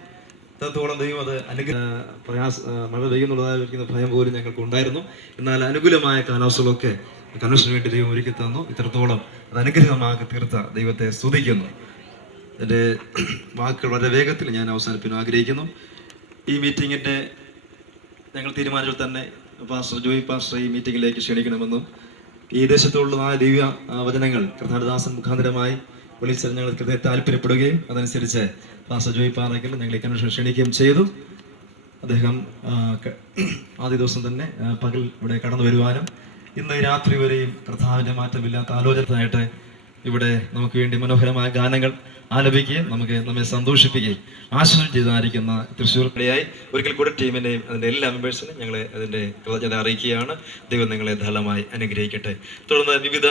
ഇത്രത്തോളം ദൈവം അത് മഴ പെയ്യുന്നുള്ളതായിരിക്കുന്ന ഭയം പോലും ഞങ്ങൾക്ക് ഉണ്ടായിരുന്നു. എന്നാൽ അനുകൂലമായ കാലാവസ്ഥകളൊക്കെ കൺവെൻഷന് വേണ്ടി ദൈവം ഒരുക്കി തന്നു. ഇത്രത്തോളം അത് അനുഗ്രഹമാക്കി തീർത്ത ദൈവത്തെ സ്തുതിക്കുന്നു. എൻ്റെ വാക്കുകൾ വളരെ വേഗത്തിൽ ഞാൻ അവസാനിപ്പിക്കാൻ ആഗ്രഹിക്കുന്നു. ഈ മീറ്റിങ്ങിൻ്റെ ഞങ്ങൾ തീരുമാനിച്ചു തന്നെ പാസ്റ്റർ ജോയി പാസ്റ്റർ ഈ മീറ്റിങ്ങിലേക്ക് ക്ഷണിക്കണമെന്നും ഈ ദേശത്തുള്ളതായ ദിവ്യ വചനങ്ങൾ കർത്താദാസൻ മുഖാന്തരമായി വിളിച്ചാൽ ഞങ്ങൾ കൃത്യം താല്പര്യപ്പെടുകയും അതനുസരിച്ച് പാസ്റ്റർ ജോയി പാറയ്ക്കൽ ഞങ്ങൾ ഈ കൺവെൻഷൻ ക്ഷണിക്കുകയും ചെയ്തു. അദ്ദേഹം ആദ്യ ദിവസം തന്നെ പകൽ ഇവിടെ കടന്നു വരുവാനും ഇന്ന് രാത്രി വരെയും കർത്താവിൻ്റെ മാറ്റമില്ലാത്ത ആലോചനയായിട്ട് ഇവിടെ നമുക്ക് വേണ്ടി മനോഹരമായ ഗാനങ്ങൾ ആലപിക്കുകയും നമ്മെ സന്തോഷിപ്പിക്കുകയും ആശ്രയം ചെയ്തായിരിക്കുന്ന തൃശ്ശൂർ കളിയായി ഒരിക്കൽ കൂടെ ടീമിനെയും അതിൻ്റെ എല്ലാ മെമ്പേഴ്സിനും ഞങ്ങളെ അതിൻ്റെ കൃതജ്ഞത അറിയിക്കുകയാണ്. ദൈവം നിങ്ങളെ ധാരാളമായി അനുഗ്രഹിക്കട്ടെ. തുടർന്ന് വിവിധ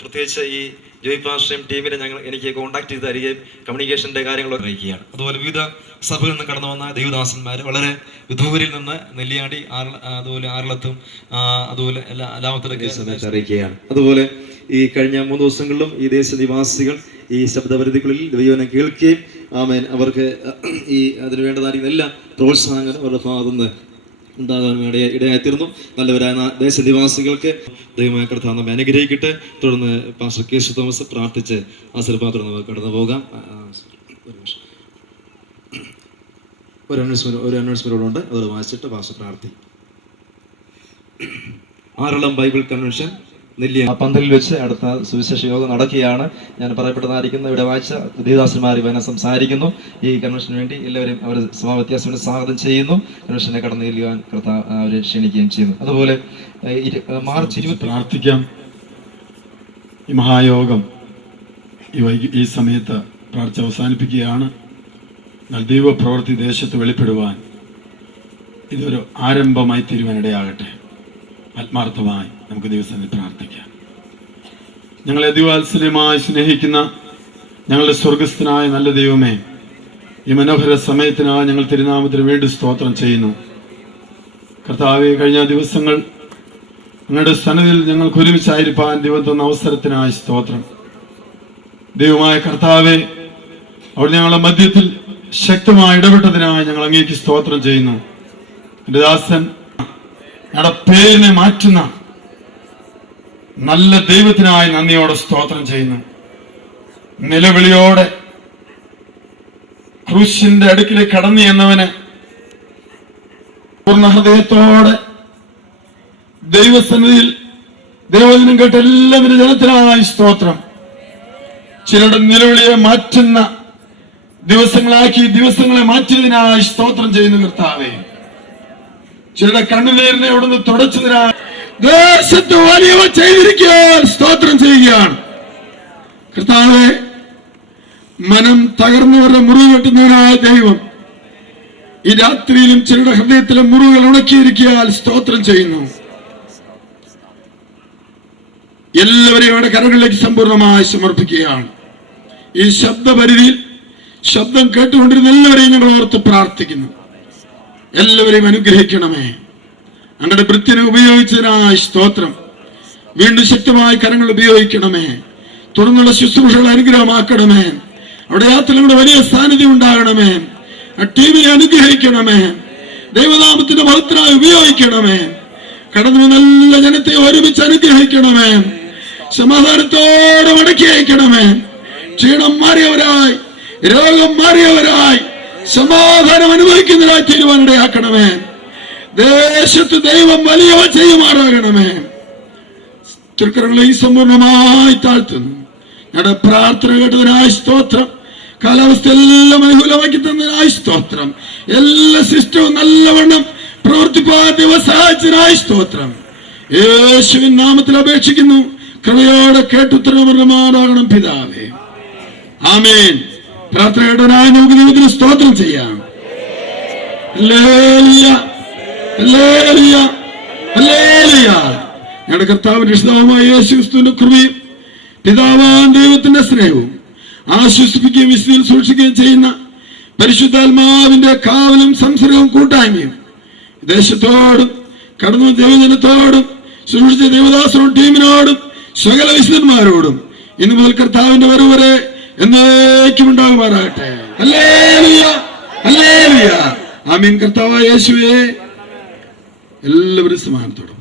പ്രത്യേകിച്ച് ഈ ജോയി പാസ്റ്ററും ടീമിനെ എനിക്ക് കോൺടാക്ട് ചെയ്ത് തരികയും കമ്മ്യൂണിക്കേഷൻ്റെ കാര്യങ്ങളൊക്കെ അറിയിക്കുകയാണ്. അതുപോലെ വിവിധ സഭകളിൽ നിന്ന് കടന്നു വന്ന ദൈവദാസന്മാർ വളരെ വിദൂരിൽ നിന്ന് നെല്ലിയാടി അതുപോലെ ആറളത്തും അതുപോലെ എല്ലാമത്തിലൊക്കെ അറിയിക്കുകയാണ്. അതുപോലെ ഈ കഴിഞ്ഞ 3 ദിവസങ്ങളിലും ഈ ദേശനിവാസികൾ ഈ ശബ്ദപരിധികളിൽ ദൈവവചനം കേൾക്കുകയും ആമേൻ അവർക്ക് ഈ അതിന് വേണ്ടതായിരിക്കുന്ന എല്ലാ പ്രോത്സാഹനങ്ങളും അവരുടെ ഭാഗത്തു നിന്ന് ഉണ്ടാകാൻ ഇടയായിത്തീർന്നു. നല്ലവരായ ദേശനിവാസികൾക്ക് ദൈവമായ കർത്താവ് നമ്മെ അനുഗ്രഹിക്കട്ടെ. തുടർന്ന് പാസ്റ്റർ കെ സി തോമസ് പ്രാർത്ഥിച്ച് ആശീർവാദത്തോടെ നമുക്ക് കടന്നു പോകാം. ഒരു അനൗൺസ്മെന്റ് ഉണ്ട്, അത് വായിച്ചിട്ട് പാസ്റ്റർ പ്രാർത്ഥി. ആറളം ബൈബിൾ കൺവെൻഷൻ നെല്ലിയ പന്തലിൽ വെച്ച് അടുത്ത സുവിശേഷ യോഗം നടക്കുകയാണ്. ഞാൻ പറയപ്പെട്ടതായിരിക്കുന്ന ഇവിടെ വായിച്ച ദേവദാസന്മാർ ഇവനെ സംസാരിക്കുന്നു. ഈ കൺവെൻഷന് വേണ്ടി എല്ലാവരും അവർ സഭാവ്യത്യാസം സ്വാഗതം ചെയ്യുന്നു. കൺവെൻഷനെ കടന്നു ചെല്ലുവാൻ കർത്താവ് അവരെ ക്ഷണിക്കുകയും ചെയ്യുന്നു. അതുപോലെ മാർച്ച് 20 പ്രാർത്ഥിക്കാം. ഈ മഹായോഗം ഈ സമയത്ത് പ്രാർത്ഥന അവസാനിപ്പിക്കുകയാണ്. എന്നാൽ ദൈവപ്രവൃത്തി ദേശത്ത് വെളിപ്പെടുവാൻ ഇതൊരു ആരംഭമായി തീരുവാനിടയാകട്ടെ. ആത്മാർത്ഥമായി നമുക്ക് ദിവസത്തിൽ പ്രാർത്ഥിക്കാം. ഞങ്ങളെ അതിവാത്സല്യമായി സ്നേഹിക്കുന്ന ഞങ്ങളുടെ സ്വർഗസ്ഥനായ നല്ല ദൈവമേ, ഈ മനോഹര സമയത്തിനായി ഞങ്ങൾ തിരുനാമത്തിന് വേണ്ടി സ്തോത്രം ചെയ്യുന്നു. കർത്താവെ, കഴിഞ്ഞ ദിവസങ്ങൾ ഞങ്ങളുടെ സന്നിധിയിൽ ഞങ്ങൾക്ക് ഒരുമിച്ചായിരിക്കാൻ ദൈവം തന്ന അവസരത്തിനായി സ്തോത്രം. ദൈവമായ കർത്താവെ, അവിടെ ഞങ്ങളുടെ മധ്യത്തിൽ ശക്തമായി ഇടപെട്ടതിനായി ഞങ്ങൾ അങ്ങേക്ക് സ്തോത്രം ചെയ്യുന്നു. എൻ്റെ ദാസൻ ഞങ്ങളുടെ പേരിനെ മാറ്റുന്ന നല്ല ദൈവത്തിനായി നന്ദിയോടെ സ്തോത്രം ചെയ്യുന്നു. നിലവിളിയോടെ ക്രൂശിന്റെ അടുക്കിലേക്ക് കടന്നു എന്നവന് പൂർണ്ണ ഹൃദയത്തോടെ ദൈവസന്നിധിയിൽ ദൈവവചനം കേട്ട എല്ലാവരും ജനത്തിനായി സ്തോത്രം. ചിലരുടെ നിലവിളിയെ മാറ്റുന്ന ദിവസങ്ങളാക്കി ദിവസങ്ങളെ മാറ്റിയതിനായി സ്തോത്രം ചെയ്യുന്നു കർത്താവേ. ചിലരുടെ കണ്ണുനീരിനെ അവിടുന്ന് തുടച്ചതിനായി ദേശത്ത് വലിയവ ചെയ്തിരിക്കാൻ സ്തോത്രം ചെയ്യുകയാണ് കർത്താവേ. മനം തകർന്നവരുടെ മുറിവ് കെട്ടുന്നവനായ ദൈവം ഈ രാത്രിയിലും ചിലരുടെ ഹൃദയത്തിലെ മുറിവുകൾ ഉണക്കിയിരിക്കാൻ സ്തോത്രം ചെയ്യുന്നു. എല്ലാവരെയും അവിടെ കരങ്ങളിലേക്ക് സമ്പൂർണ്ണമായി സമർപ്പിക്കുകയാണ്. ഈ ശബ്ദപരിധിയിൽ ശബ്ദം കേട്ടുകൊണ്ടിരുന്ന എല്ലാവരെയും ഞങ്ങൾ ഓർത്ത് പ്രാർത്ഥിക്കുന്നു. എല്ലാവരെയും അനുഗ്രഹിക്കണമേ. ഞങ്ങളുടെ വൃത്തിനെ ഉപയോഗിച്ചതിനായി സ്തോത്രം. വീണ്ടും ശക്തമായ കരങ്ങൾ ഉപയോഗിക്കണമേ. തുടർന്നുള്ള ശുശ്രൂഷകൾ അനുഗ്രഹമാക്കണമേ. അവിടെ യാത്രകളുടെ വലിയ സാന്നിധ്യം ഉണ്ടാകണമേ. ആ ടീമിനെ അനുഗ്രഹിക്കണമേ. ദൈവനാമത്തിന്റെ മഹത്വനായി ഉപയോഗിക്കണമേ. കടന്നു നല്ല ജനത്തെ ഒരുമിച്ച് അനുഗ്രഹിക്കണമേ. സമാധാനത്തോടെ മടക്കി അയക്കണമേ. ക്ഷീണം മാറിയവരായി, രോഗം മാറിയവരായി, സമാധാനം അനുഭവിക്കുന്നതിനായി തീരുമാനിടയാക്കണമേ. ദേശത്ത് ദൈവം വലിയവ ചെയ്യുമാറാകണമേ. തൃക്കരങ്ങളെ ഈ സമ്പൂർണ്ണമായി താഴ്ത്തുന്നു. ഞങ്ങളുടെ പ്രാർത്ഥന കേട്ടതിനായി സ്തോത്രം. കാലാവസ്ഥ എല്ലാം അനുകൂലമാക്കി തന്നതിനായി സ്തോത്രം. എല്ലാ സിസ്റ്റവും നല്ലവണ്ണം പ്രവർത്തിപ്പാൻ ദിവസാചനായി സ്തോത്രം. യേശുവിൻ നാമത്തിൽ അപേക്ഷിക്കുന്നു. കൃപയോടെ കേട്ടുത്തരമാകണം പിതാവേ. ആമേൻ. പ്രാർത്ഥനയുടനായ നമുക്ക് ദൈവത്തിന് സ്തോത്രം ചെയ്യാം. Hallelujah, hallelujah, hallelujah. ഞങ്ങളുടെ കർത്താവിന്റെ ഇഷ്ടമായ യേശുക്രിസ്തുവിന്റെ കൃപയും പിതാവാൻ ദൈവത്തിന്റെ സ്നേഹവും ആശ്വസിപ്പിക്കുകയും വിശുദ്ധിയിൽ സൂക്ഷിക്കുകയും ചെയ്യുന്ന പരിശുദ്ധാത്മാവിന്റെ കാവലും സംസർഗവും കൂട്ടായ്മയും ദേശത്തോടും കടന്നു ദൈവജനത്തോടും സൂക്ഷിച്ച ദേവദാസനോടും ടീമിനോടും സകല വിശുദ്ധന്മാരോടും ഇന്നു മുതൽ കർത്താവിന്റെ വരവ് വരെ എന്നേക്കും ഉണ്ടാകുമാറാകട്ടെ. Hallelujah, hallelujah. ആമീൻ. കർത്താവായ യേശുവേ, എല്ലാവരും സമാധാനത്തോടും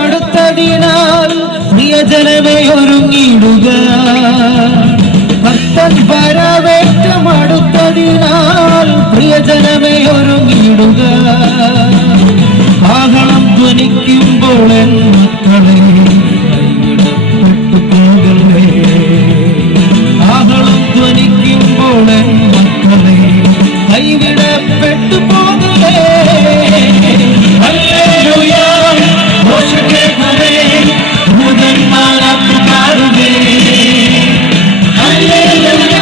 വരവേറ്റമടുത്തതിനാൽ പ്രിയജനമേ ഒരുങ്ങിടുക. ഭക്തൻ വരവേറ്റമടുത്തതിനാൽ പ്രിയജനമേ ഒരുങ്ങിടുക. കാഹളം ധ്വനിക്കുമ്പോൾ എൻ മക്കളെ കൈവിടപ്പെട്ടു പോകല്ലേ. കാഹളം ധ്വനിക്കുമ്പോൾ എൻ മക്കളെ കൈവിടപ്പെട്ടു പോകല്ലേ. ഹല്ലേലൂയ, ഘോഷകേൾക്കുമേ, ദൂതന്മാരാത്തു പാടുമേ. ഹല്ലേലൂയ,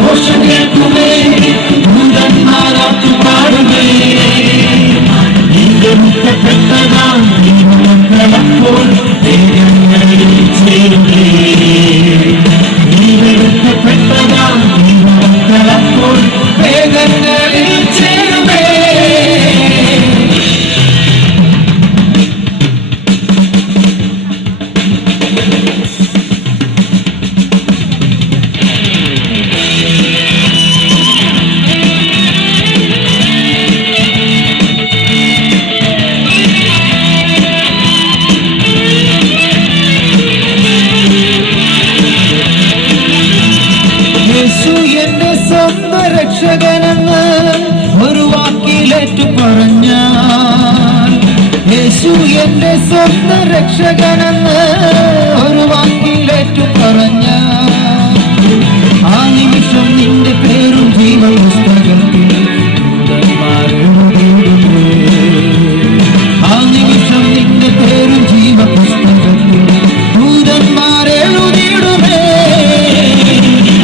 ഘോഷകേൾക്കുമേ, ദൂതന്മാരാത്തു പാടുമേ. ഇന്ദ്രമുഖപ്പെട്ടതാം ദൈവമക്കളപ്പോൾ ദൈവങ്ങളിൽ ചേരുമേ. ഇന്ദ്രമുഖപ്പെട്ടതാം ദൈവമക്കളപ്പോൾ വേഗങ്ങളിൽ ചേരുമേ. യേശു എന്റെ സ്വന്തം രക്ഷകനെന്ന് ഒരു വാക്കിലേറ്റു പറഞ്ഞാൽ, യേശു എന്റെ സ്വന്തം രക്ഷകനെന്ന് ഒരു വാക്കിലേറ്റു പറഞ്ഞാൽ, ആ നിമിഷം നിന്റെ പേരും ജീവപുസ്തകത്തിൽ ദൂതന്മാരെഴുതിയിടുമേ. ആ നിമിഷം നിന്റെ പേരും ജീവപുസ്തകത്തിൽ ദൂതന്മാരെഴുതിയിടുമേ.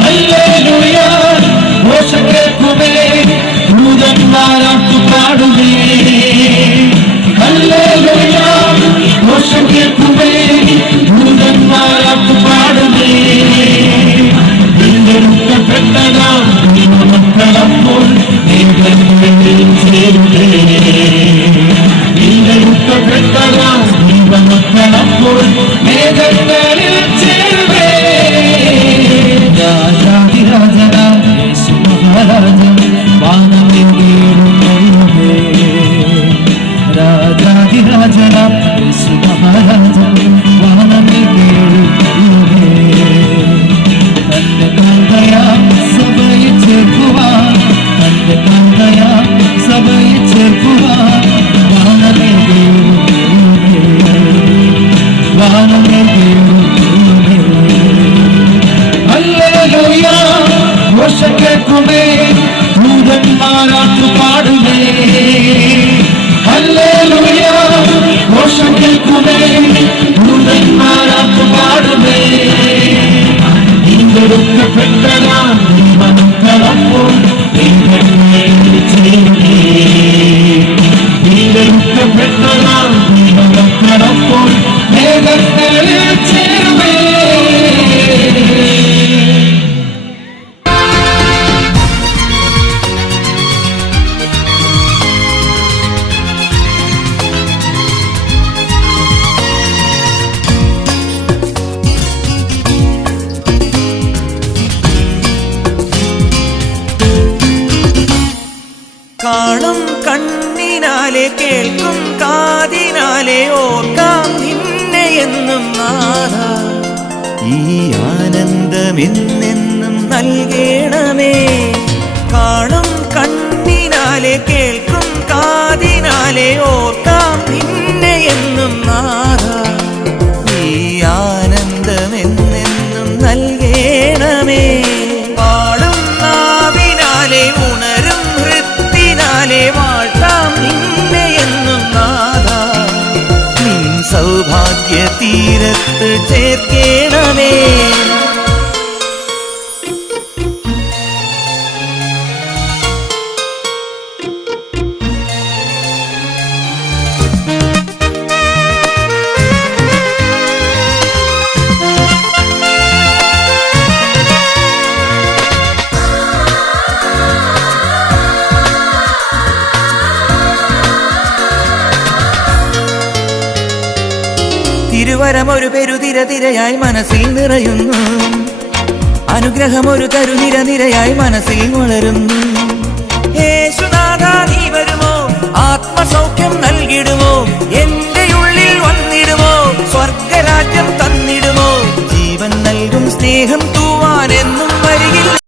ഹല്ലേലൂയ, ഘോഷകേൾക്കുമേ, ദൂതന്മാരാത്തു പാടുമേ. ഹല്ലേലൂയ, ഘോഷകേൾക്കുമേ, ദൂതന്മാരാത്തു പാടുമേ ഹല്ലേലൂയ ഘോഷം കേൾക്കുമേ ദൂതന്മാരാത്തു പാടുമേ വീണ്ടെടുക്കപ്പെട്ടതാം ദൈവമക്കളപ്പോൾ ചെയ്യുമേ വീണ്ടെടുക്കപ്പെട്ടതാം ദൈവമക്കളപ്പോൾ മേഘങ്ങളിൽ ചേരുമേ. കാണും കണ്ണിനാലെ കേൾക്കും കാതിനാലെ ഓർക്കാം നിന്നെ എന്നും നാഥ ഈ ആനന്ദമെന്നെന്നും നൽകണമേ. കാണും കണ്ണിനാലെ കേൾക്കും കാതിനാലെ ഓർക്കാം നിന്നെ എന്നും നാഥ ഈ ആനന്ദമെന്നെന്നും നൽകണമേ. പാടും നാവിനാലെ ഉണരും ഹൃത്തിനാലെ വാഴ്ത്താം നിന്നെ എന്നും നാഥ നിൻ സൗഭാഗ്യ തീരത്ത് ചേർക്കണമേ. തിരുവരമൊരു പെരുതിര തിരയായി മനസ്സിൽ നിറയുന്നു, അനുഗ്രഹമൊരു കരുനിര നിരയായി മനസ്സിൽ വളരുന്നു. യേശുനാഥ നീ